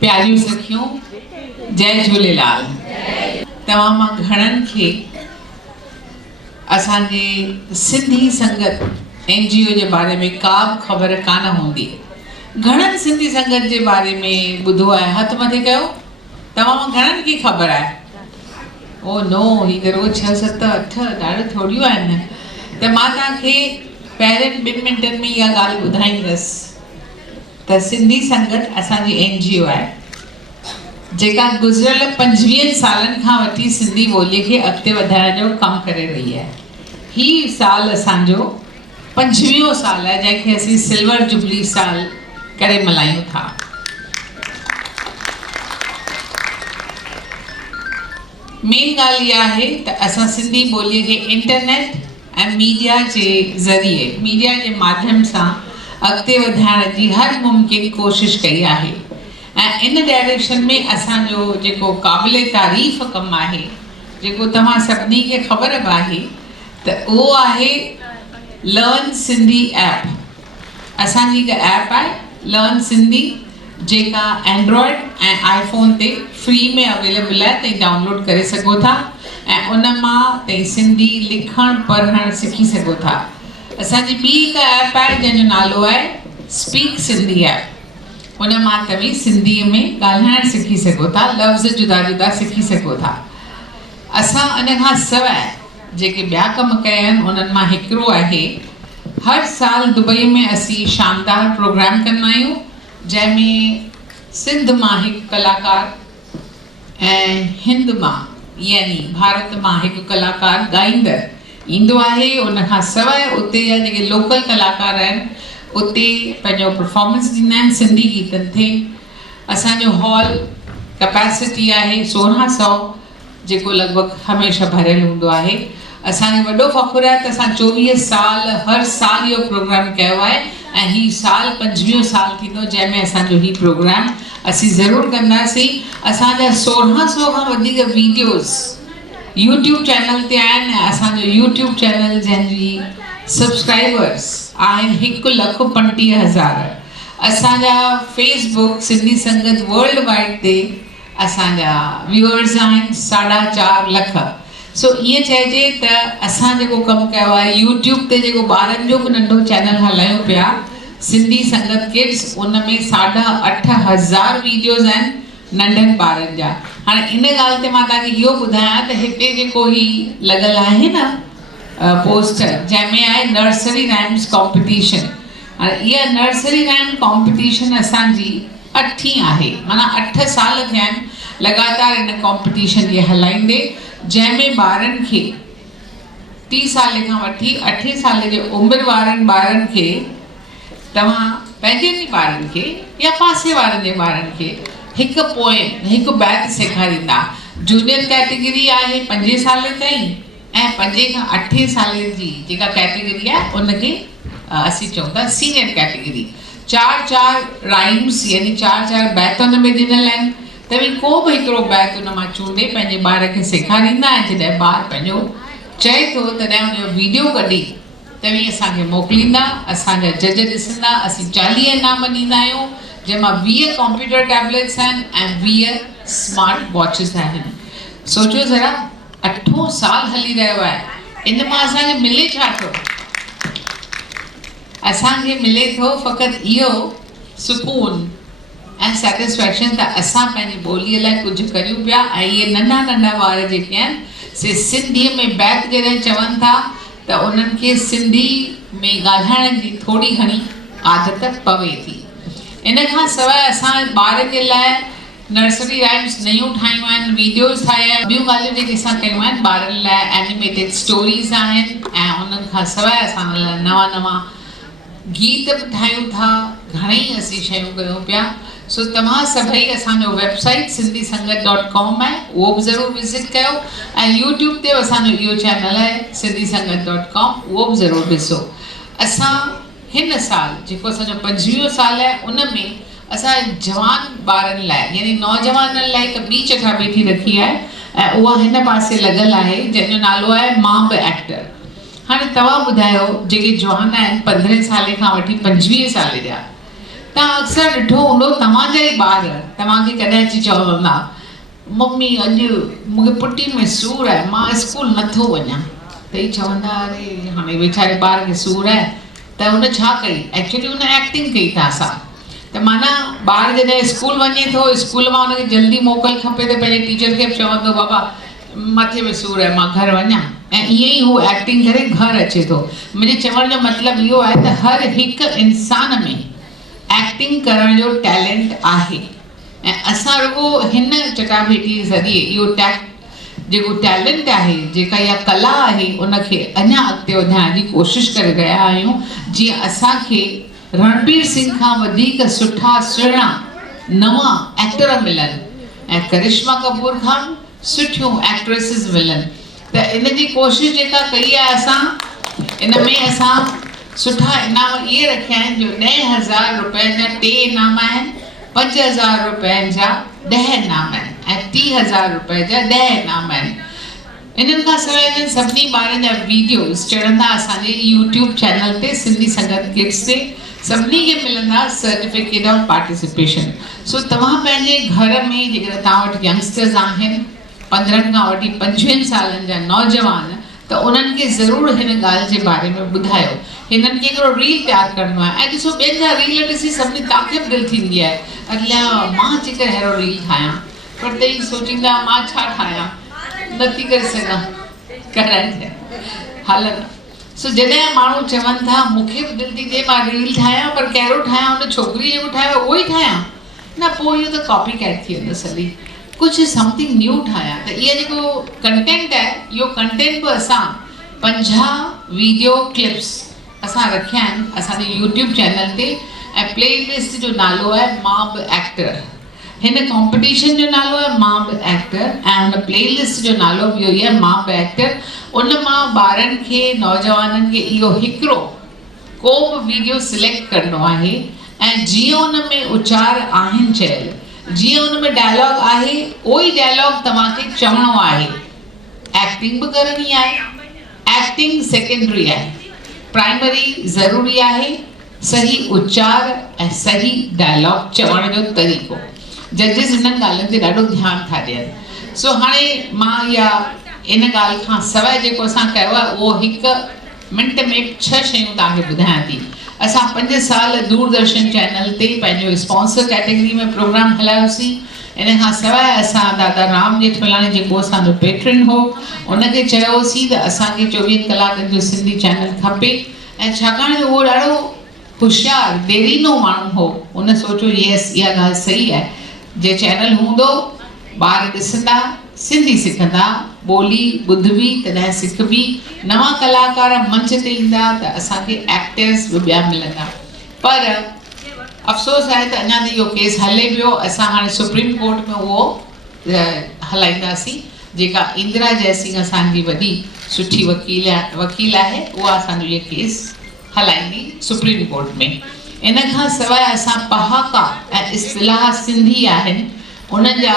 प्यारियूं सखियूं, जय झूलेलाल। तव्हां मां घणनि खे असांजे सिंधी संगत NGO जे बारे में का बि ख़बर कान हूंदी। घणनि सिंधी संगत जे बारे में ॿुधो आहे? हथ मथे कयो। तव्हां मां घणनि खे ख़बर आहे? ओ नो, ही त रोज़ 6, 7, 8 ॾाढो थोड़ियूं आहिनि। त मां तव्हांखे पहिरें 2 मिंटनि में इहा ॻाल्हि ॿुधाईंदसि त सिंधी संगत असांजी NGO आहे जेका गुज़िरियल 25 सालनि खां वठी सिंधी ॿोलीअ खे अॻिते वधाइण जो कमु करे रही आहे। ही साल असांजो 25हों साल आहे जंहिंखे असीं सिल्वर जुबली साल करे मल्हायूं था। मेन ॻाल्हि इहा आहे त असां सिंधी ॿोलीअ खे इंटरनेट ऐं मीडिया जे ज़रिए, मीडिया जे माध्यम सां अॻिते वधाइण जी हर मुमकिन कोशिशि कई आहे। ऐं इन डायरेक्शन में असांजो जेको क़ाबिले तारीफ़ कमु आहे, जेको तव्हां सभिनी खे ख़बर बि आहे, त उहो आहे लर्न सिंधी ऐप। असांजी हिकु ऐप आहे लर्न सिंधी, जेका एंड्रॉइड ऐं iPhone ते फ्री में अवेलेबल आहे। तव्हां डाउनलोड करे सघो था ऐं उन मां तव्हां सिंधी लिखणु पढ़णु सिखी सघो था। असांजी ॿी हिकु ऐप आहे जंहिंजो नालो आहे स्पीक सिंधी ऐप। उन मां तव्हां सिंधीअ में ॻाल्हाइणु सिखी सघो था, लफ़्ज़ जुदा जुदा सिखी सघो था। असां इन खां सवाइ जेके ॿिया कम कया आहिनि उन्हनि मां हिकिड़ो आहे, हर साल दुबई में असीं शानदार प्रोग्राम कंदा आहियूं जंहिंमें सिंध मां हिकु कलाकार ऐं हिंद मां यानी भारत मां हिकु कलाकार ॻाईंदड़ ईंदो आहे। उन खां सवाइ उते जा जेके लोकल कलाकार आहिनि उते पंहिंजो परफॉर्मेंस ॾींदा आहिनि सिंधी गीतनि ते। असांजो हॉल कैपेसिटी आहे 1600, जेको लॻभॻि हमेशह भरियल हूंदो आहे। असांखे वॾो फ़ख़ुरु आहे त असां 24 साल हर साल इहो प्रोग्राम कयो आहे ऐं हीउ साल 25 साल थींदो जंहिंमें असांजो हीउ प्रोग्राम असीं ज़रूरु कंदासीं। असांजा 1600 खां वधीक वीडियोज़ YouTube चैनल ते आहिनि ऐं असांजो YouTube चैनल जंहिंजी सब्सक्राइबर्स आहिनि 1,35,000। असांजा फेसबुक सिंधी संगत वर्ल्ड वाइड ते असांजा व्यूअर्स आहिनि 4.5 लख। सो ईअं चइजे त असां जेको कमु कयो आहे YouTube ते, जेको ॿारनि जो बि नंढो चैनल हलायूं पिया सिंधी संगत किड्स, उन में 8,500 वीडियोज़ आहिनि नंढनि ॿारनि जा। हाणे इन ॻाल्हि ते मां तव्हांखे इहो ॿुधायां त हिते जेको ही लॻल आहे न पोस्टर, जंहिंमें आहे नर्सरी राइम्स कॉम्पिटिशन। हाणे इहा नर्सरी राइम कॉम्पिटिशन असांजी 8हीं आहे, माना 8 साल थिया आहिनि लॻातार इन कॉम्पिटिशन खे हलाईंदे, जंहिंमें ॿारनि खे 30 साल खां वठी 8 साल जे उमिरि वारनि ॿारनि खे तव्हां पंहिंजे ई ॿारनि खे या पासे वारनि जे ॿारनि खे हिकु पोएम, हिकु बैत सेखारींदा। जूनियर कैटेगरी आहे 5 साल ताईं ऐं 5 खां 8 साल जी जेका कैटेगरी आहे उनखे असीं चऊं था सीनियर कैटेगरी। 4 राइम्स यानी 4 बैत हुन में ॾिनल आहिनि। तव्हां को बि हिकिड़ो बैत हुन मां चूंडे पंहिंजे ॿार खे सेखारींदा ऐं जॾहिं ॿार पंहिंजो चए थो तॾहिं हुनजो वीडियो कढी तव्हां असांखे मोकिलींदा। असांजा जज ॾिसंदा। असीं 40 इनाम ॾींदा आहियूं जंहिंमां 20 कंप्यूटर टैबलेट्स आहिनि ऐं 20 स्मार्ट वॉचिस आहिनि। सोचो ज़रा, 8 साल हली रहियो आहे। इन मां असांखे मिले छा थो? असांखे मिले थो फ़क़ति इहो सुकून ऐं सेटिस्फैक्शन त असां पंहिंजी ॿोलीअ लाइ कुझु करियूं पिया। ऐं इहे नंढा नंढा ॿार जेके आहिनि से सिंधीअ में बैत जॾहिं चवनि था त उन्हनि खे सिंधी में ॻाल्हाइण जी थोरी घणी आदत पवे थी। इन खां सवाइ असां ॿारनि जे लाइ नर्सरी राइम्स नयूं ठाहियूं आहिनि, वीडियोज़ ठाहिया आहिनि, ॿियूं ॻाल्हियूं जेके असां कयूं आहिनि ॿारनि लाइ एनिमेटेड स्टोरीज़ आहिनि ऐं उन्हनि खां सवाइ असां लाइ नवां गीत बि ठाहियूं था। घणेई असीं शयूं कयूं पिया। सो तव्हां सभई असांजो वेबसाइट sindhisangat.com आहे, उहो बि ज़रूरु विज़िट कयो ऐं YouTube ते असांजो इहो चैनल आहे sindhisangat.com, उहो बि ज़रूरु ॾिसो। असां हिन साल जेको असांजो 25 साल आहे उन में असां जवान ॿारनि लाइ यानी नौजवाननि लाइ हिकु ॿी चटाभेटी रखी आहे ऐं उहा हिन पासे लॻल आहे जंहिंजो नालो आहे मां बि एक्टर। हाणे तव्हां ॿुधायो जेके जवान आहिनि 15 साल खां वठी 25 साल जा, तव्हां अक्सर ॾिठो हूंदो तव्हांजा ई ॿार तव्हांखे कॾहिं अची चवंदा मम्मी अॼु मूंखे पुटी में सूरु आहे मां स्कूल नथो वञा त ई चवंदा अरे हाणे वीचारे ॿार खे सूरु आहे त हुन छा कई एक्चुअली हुन एक्टिंग कई था असां त माना ॿार जॾहिं स्कूल वञे थो स्कूल मां हुनखे जल्दी मोकल खपे त पंहिंजे टीचर खे बि चवंदो बाबा मथे में सूरु आहे मां घर वञा ऐं ईअं ई हू एक्टिंग करे घर अचे थो मुंहिंजे चवण जो मतिलबु इहो आहे त हर हिकु इंसान में एक्टिंग करण जो टैलेंट आहे ऐं असां रुॻो हिन चटाभेटी ज़रिए इहो जेको टैलेंट आहे जेका इहा कला आहे उनखे अञा अॻिते वधाइण जी कोशिशि करे रहिया आहियूं जीअं असांखे रणबीर सिंह खां वधीक सुठा सुहिणा नवां एक्टर मिलनि ऐं करिश्मा कपूर खां सुठियूं एक्ट्रेसिस मिलनि त इन जी कोशिशि जेका कई आहे असां इन में असां सुठा इनाम इहे रखिया आहिनि जो 10,000 रुपए जा 3 इनाम आहिनि 5,000 रुपयनि जा 10 इनाम आहिनि ऐं 30,000 रुपए जा 10 इनाम आहिनि इन्हनि खां सवाइ इन्हनि सभिनी ॿारनि जा वीडियोस चढ़ंदा असांजे यूट्यूब चैनल ते सिंधी संगत किड्स ते सभिनी खे मिलंदा सर्टिफिकेट ऑफ पार्टिसिपेशन सो तव्हां पंहिंजे घर में जेकर तव्हां वटि यंगस्टर्स आहिनि 15 खां वठी 25 सालनि जा नौजवान त उन्हनि खे ज़रूरु हिन ॻाल्हि जे बारे में ॿुधायो हिननि खे हिकिड़ो रील तयारु करिणो आहे ऐं ॾिसो ॿियनि जा रील ॾिसी सभिनी तव्हांखे बि दिलि थींदी आहे अलाए मां अची करे अहिड़ो रील ठाहियां पर तई सोचींदा मां छा ठाहियां नथी करे सघां कराइनि हलंदा सो जॾहिं माण्हू चवनि था मूंखे बि दिलि थी थिए मां रील ठाहियां पर कहिड़ो ठाहियां हुन छोकिरी जेको ठाहियो उहो ई ठाहियां न पोइ इहो त कॉपी कैट थी वेंदो सॼी कुझु समथिंग न्यू ठाहियां त इहो जेको कंटेंट आहे इहो कंटेंट बि असां 50 वीडियो क्लिप्स असां रखिया आहिनि असांजे यूट्यूब चैनल ते ऐं प्लेलिस्ट जो नालो आहे मां बि एक्टर हिन कॉम्पिटिशन जो नालो आहे मां बि एक्टर ऐं हुन प्लेलिस्ट जो नालो बि इहो ई आहे मां बि एक्टर उन मां ॿारनि खे नौजवाननि खे इहो हिकिड़ो को बि वीडियो सिलेक्ट करिणो आहे ऐं जीअं उन में उचार आहिनि चयल जीअं उन में डायलॉग आहे उहो ई डायलॉग तव्हांखे चवणो आहे एक्टिंग बि करणी आहे एक्टिंग सेकेंडरी आहे प्राइमरी ज़रूरी आहे सही उचार ऐं सही डायलॉग चवण जो तरीक़ो जजिस हिननि ॻाल्हियुनि ते ॾाढो ध्यानु था ॾियनि सो हाणे मां इहा इन ॻाल्हि खां सवाइ जेको असां कयो आहे उहो 1 मिंट में 6 शयूं तव्हांखे ॿुधायां थी असां 5 साल दूरदर्शन चैनल ते पंहिंजो स्पॉन्सर कैटेगरी में प्रोग्राम हलायोसीं इन खां सवाइ असां दादा राम जेठमलानी जेको असांजो पेट्रन हो उनखे चयोसीं त असांखे 24 कलाकनि जो सिंधी चैनल खपे ऐं छाकाणि जो उहो ॾाढो होशियारु देरीनो माण्हू हो उन सोचियो यस इहा ॻाल्हि सही आहे जे चैनल हूंदो ॿार ॾिसंदा सिंधी सिखंदा ॿोली ॿुधबी तॾहिं सिखबी नवां कलाकार मंच ते ईंदा त असांखे एक्टर्स बि ॿिया मिलंदा पर अफ़सोस आहे त अञा ताईं इहो केस हले पियो असां हाणे सुप्रीम कोर्ट में उहो हलाईंदासीं जेका इंदिरा जयसिंह असांजी वॾी सुठी वकील आहे उहा असांजो इहो केस हलाईंदी सुप्रीम कोर्ट में इन खां सवाइ असां पहाका ऐं इस्तिलाह सिंधी आहिनि उन्हनि जा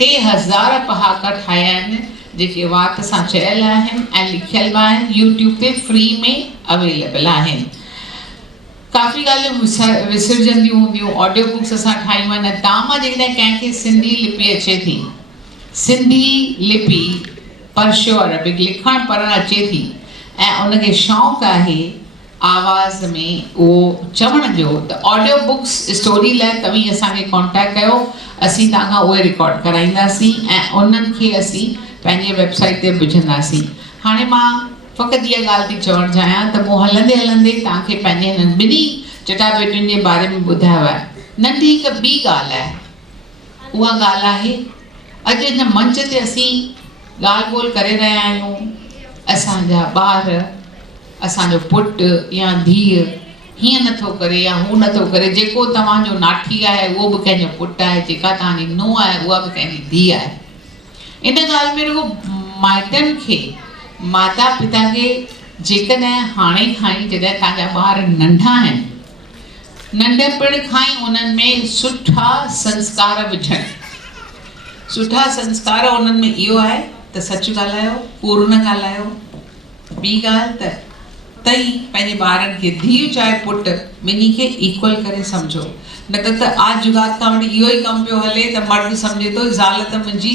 3000 पहाका ठाहिया आहिनि जेके वात सां चयल आहिनि ऐं लिखियल बि आहिनि यूट्यूब ते फ्री में अवेलेबल आहिनि काफ़ी ॻाल्हियूं विसरजंदियूं हूंदियूं ऑडियो बुक्स असां ठाहियूं आहिनि तव्हां मां जेकॾहिं कंहिंखे सिंधी लिपि अचे थी सिंधी लिपि पर्शियो अरबिक लिखणु पढ़णु अचे थी ऐं उनखे शौक़ु आहे आवाज़ में उहो चवण जो त ऑडियो बुक्स स्टोरी लाइ तव्हीं असांखे कॉन्टेक्ट कयो असीं तव्हांखां उहे रिकॉर्ड कराईंदासीं ऐं उन्हनि खे असीं पंहिंजे वेबसाइट ते विझंदासीं हाणे मां फ़क़ति इहा ॻाल्हि थी चवणु चाहियां त मूं हलंदे हलंदे तव्हांखे पंहिंजे हिननि ॿिन्ही चटाभेटियुनि जे बारे में ॿुधायो आहे नंढी हिकु ॿी ॻाल्हि आहे उहा ॻाल्हि आहे अॼु हिन मंच ते असीं ॻाल्हि ॿोल करे रहिया आहियूं असांजा ॿार असांजो पुटु या धीउ हीअं नथो करे या हू नथो करे जेको तव्हांजो नाठी आहे उहो बि कंहिंजो पुटु आहे जेका तव्हांजी नुंहुं आहे उहा बि कंहिंजी धीउ आहे इन ॻाल्हि में रुॻो माइटनि खे माता पिता खे जेकॾहिं हाणे खां ई जॾहिं तव्हांजा ॿार नंढा आहिनि नंढपण खां ई उन्हनि में सुठा संस्कार विझनि सुठा संस्कार उन्हनि में इहो आहे त सच ॻाल्हायो कूड़ न ॻाल्हायो ॿी ॻाल्हि त तई पंहिंजे ॿारनि खे धीउ चाहे पुटु ॿिन्ही खे इक्वल करे सम्झो। न त आज जुगात खां वठी इहो ई कमु पियो हले त मर्द सम्झे थो ज़ाल त मुंहिंजी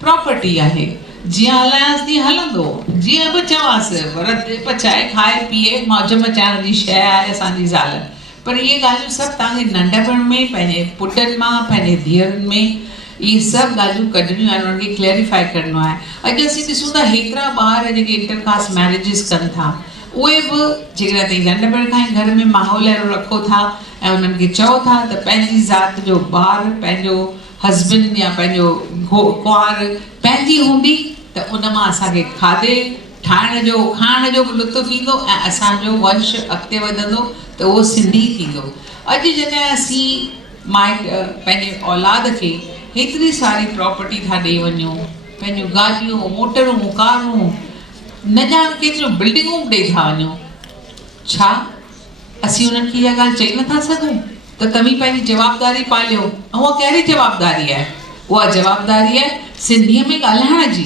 प्रॉपर्टी आहे, जीअं हलायांसि तीअं हलंदो, जीअं बि चवांसि, पर पचाए खाए पीए मौज मचाइण जी शइ आहे असांजी ज़ाल। पर इहे ॻाल्हियूं सभु तव्हांखे नंढपण में पंहिंजे पुटनि मां पंहिंजे धीअरुनि में इहे सभु ॻाल्हियूं कढणियूं आहिनि, उन्हनि खे क्लैरिफाई करिणो आहे। अॼु असीं ॾिसूं था हेतिरा ॿार जेके इंटरकास्ट मैरिजिस कनि था, उहे बि जेकॾहिं तव्हां नंढपण खां ई घर में माहौल अहिड़ो रखो था ऐं उन्हनि खे चओ था त पंहिंजी ज़ात जो ॿारु पंहिंजो हस्बैंड या पंहिंजो कुंवार पंहिंजी हूंदी त उन मां असांखे खाधे ठाहिण जो खाइण जो बि लुत्फ़ु ईंदो ऐं असांजो वंश अॻिते वधंदो त उहो सिंधी थींदो। अॼु जॾहिं असीं पंहिंजे औलाद खे हेतिरी सारी प्रॉपर्टी था ॾेई वञूं, पंहिंजूं गाॾियूं मोटरूं कारूं न ॼाण केतिरियूं बिल्डिंगूं बि ॾेई था वञूं, छा असीं उन्हनि खे इहा ॻाल्हि चई नथा सघूं त तव्हीं पंहिंजी जवाबदारी पालियो? ऐं उहा कहिड़ी जवाबदारी आहे? उहा जवाबदारी आहे सिंधीअ में ॻाल्हाइण जी।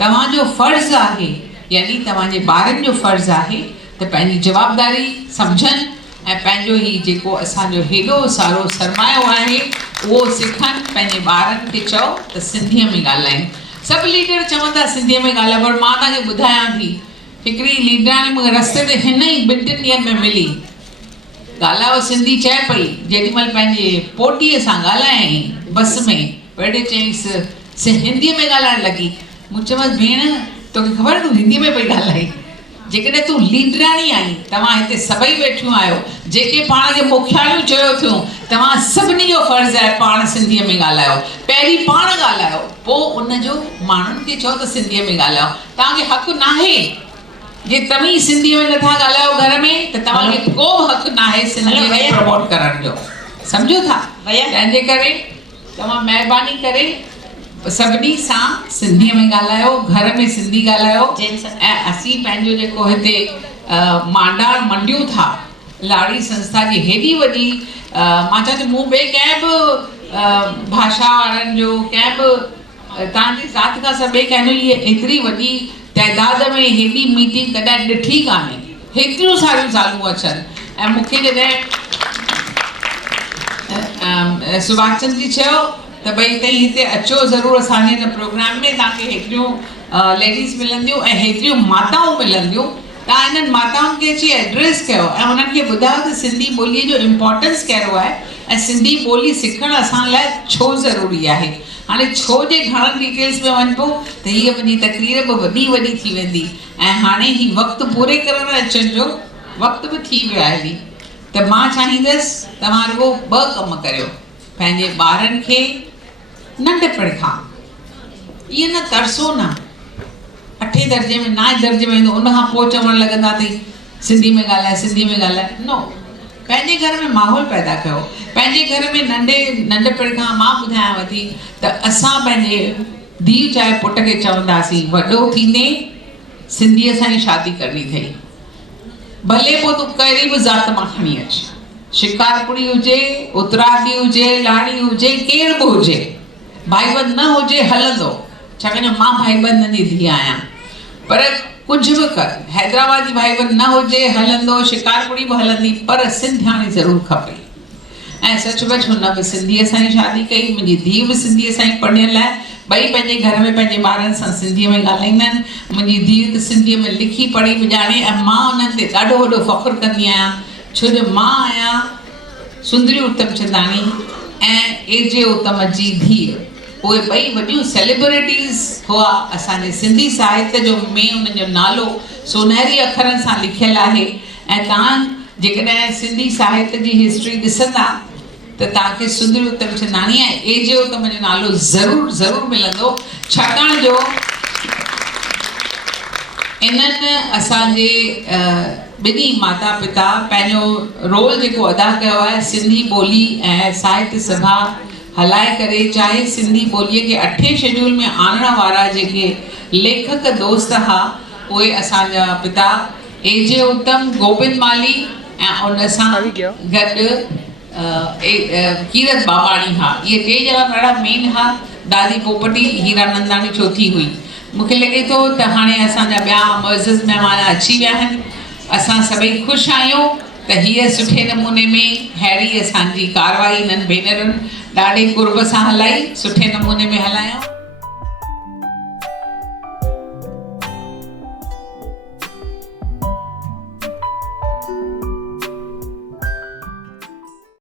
तव्हांजो फ़र्ज़ु आहे, यानी तव्हांजे ॿारनि जो फ़र्ज़ु आहे त पंहिंजी जवाबदारी सम्झनि ऐं पंहिंजो ही जेको असांजो हेॾो सारो सरमायो आहे उहो सिखनि, पंहिंजे ॿारनि खे चओ त सिंधीअ में ॻाल्हाइनि। सभु लीडर चवनि था सिंधीअ में ॻाल्हायो, पर मां तव्हांखे ॿुधायां थी, हिकिड़ी लीडराणी मूंखे रस्ते ते हिन ई 2-3 ॾींहंनि में मिली, ॻाल्हायो सिंधी चए पई, जेॾीमहिल पंहिंजे पोटीअ सां ॻाल्हायईं बस में, वेठे चयईंसि हिंदीअ में ॻाल्हाइण लॻी। मूं चयोमांसि भेण तोखे ख़बर तूं हिंदीअ में पई ॻाल्हाई? जेकॾहिं तूं लीडराणी आई, तव्हां हिते सभई वेठियूं आहियो, जेके पाण खे मुखियालियूं चयो थियूं, तव्हां सभिनी जो फ़र्ज़ु आहे पाण सिंधीअ में ॻाल्हायो। पहिरीं पाण ॻाल्हायो, पोइ उनजो माण्हुनि खे चओ त सिंधीअ में ॻाल्हायो। तव्हांखे हक़ु नाहे जे तव्हीं सिंधीअ में नथा ॻाल्हायो घर में त तव्हांखे को हक़ु नाहे सिंधीअ खे प्रमोट करण जो, सम्झो था? तंहिंजे करे तव्हां महिरबानी करे सभिनी सां सिंधीअ में ॻाल्हायो, घर में सिंधी ॻाल्हायो। ऐं असीं पंहिंजो जेको हिते मांडार मंडियूं था, लाड़ी संस्था जी हेॾी वॾी, मां चवां थी मूं ॿिए कंहिं बि भाषा वारनि जो कंहिं बि तव्हांजी ज़ात खां सभु ॿिए कंहिं इहे एतिरी वॾी तइदाद में हेॾी मीटिंग कॾहिं ॾिठी कान्हे, हेतिरियूं सारियूं ज़ालूं अचनि। ऐं मूंखे जॾहिं सुभाष चंद्र जी चयो त भई तव्हीं हिते अचो ज़रूरु, असांजे हिन प्रोग्राम में तव्हांखे हेतिरियूं लेडीज़ मिलंदियूं ऐं हेतिरियूं माताऊं मिलंदियूं, तव्हां इन्हनि माताउनि खे अची एड्रेस कयो ऐं उन्हनि खे ॿुधायो त सिंधी ॿोलीअ जो इम्पोर्टेंस कहिड़ो आहे ऐं सिंधी ॿोली सिखणु असां लाइ छो ज़रूरी आहे। हाणे छो जे घणनि डिटेल्स में वञिबो त हीअ मुंहिंजी तकरीर बि वॾी थी वेंदी ऐं हाणे ही वक़्तु पूरे करण अचण जो वक़्तु बि थी वियो आहे हली। त मां चाहींदसि तव्हां रुॻो 2 कम करियो, पंहिंजे ॿारनि खे नंढपण खां इहे न तरसो न 8 दर्जे में 9 दर्जे में ईंदो उनखां पोइ चवणु लॻंदा अथई सिंधी में ॻाल्हाए। नो, पंहिंजे घर में माहौल पैदा कयो, पंहिंजे घर में नंढपण खां मां ॿुधायांव थी त असां पंहिंजे धीउ चाहे पुट खे चवंदासीं वॾो थींदे सिंधीअ सां ई शादी करणी अथई, भले पोइ तूं कहिड़ी बि ज़ात मां खणी अच, शिकारपुरी हुजे, उतरादी हुजे, लाड़ी हुजे, केर बि हुजे, भाईबंद न हुजे हलंदो, छाकाणि मां भाईबंदनि जी धीउ आहियां। पर कुझु बि कर, हैदराबादी भाईबंद न हुजे हलंदो, शिकारपुरी बि हलंदी, पर सिंधियाणी ज़रूरु खपे। ऐं सचमुच हुन बि सिंधीअ सां ई शादी कई, मुंहिंजी धीउ बि सिंधीअ सां ई पढ़ियल आहे, ॿई पंहिंजे घर में पंहिंजे ॿारनि सां सिंधीअ में ॻाल्हाईंदा आहिनि। मुंहिंजी धीउ त सिंधीअ में लिखी पढ़ी बि ॼाणे ऐं मां उन्हनि ते ॾाढो वॾो फ़ख़ुरु कंदी आहियां, छो जो मां आहियां सुंदरी उत्तमचंदानी ऐं एजे उत्तम जी धीउ। उहे ॿई वॾियूं सेलिब्रिटीज़ हुआ असांजे सिंधी साहित्य जो, में उन्हनि जो नालो सोनहरी अखरनि सां लिखियलु आहे। ऐं तव्हां जेकॾहिं सिंधी साहित्य जी हिस्ट्री ॾिसंदा त तव्हांखे सुंदरी उत्तमचंदानी ऐं एजे उत्तम जो नालो ज़रूरु मिलंदो, छाकाणि जो इन्हनि असांजे ॿिन्ही माता पिता पंहिंजो रोल जेको अदा कयो आहे सिंधी ॿोली ऐं साहित्य सभा हलाए करे, चाहे सिंधी ॿोलीअ खे 8 शेड्यूल में आणण वारा जेके लेखक दोस्त हुआ उहे असांजा पिता एजे उत्तम, गोबिंद माली ऐं उन सां गॾु कीरत बाबाणी हा। इहे 3 ॼणा ॾाढा मेन हुआ। दादी पोपटी हीरानंदाणी चौथी हुई। मूंखे लॻे थो त हाणे असांजा ॿिया मुअज़्ज़ज़ महिमान अची विया आहिनि असां सभई ख़ुशि आहियूं त हीअ सुठे नमूने में अहिड़ी असांजी कारवाई इन्हनि भेनरुनि ॾाढे कुर्ब सां हलाई, सुठे नमूने में हलायूं।